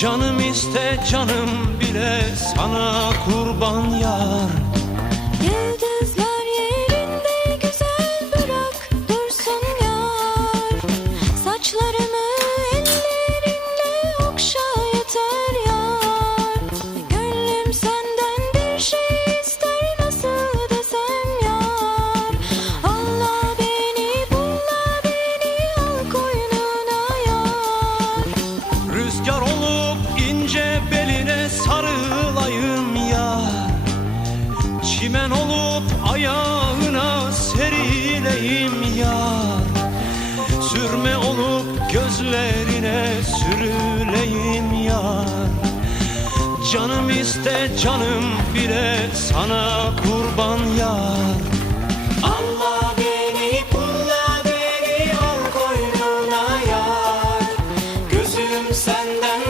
Canım iste canım bile sana kurban yar. Yıldızlar yerinde güzel bırak dursun yar. Saçlarımı ellerinde okşa yeter yar. Gönlüm senden bir şey ister, nasıl desem yar. Allah beni bulla beni al koynuna yar. Rüzgar olup ince beline sarılayım yar. Çimen olup ayağına serileyim yar. Sürme olup gözlerine sürüleyim yar. Canım iste canım bile sana kurban yar. Allah beni bulla beni al koynuna yar. Gözüm senden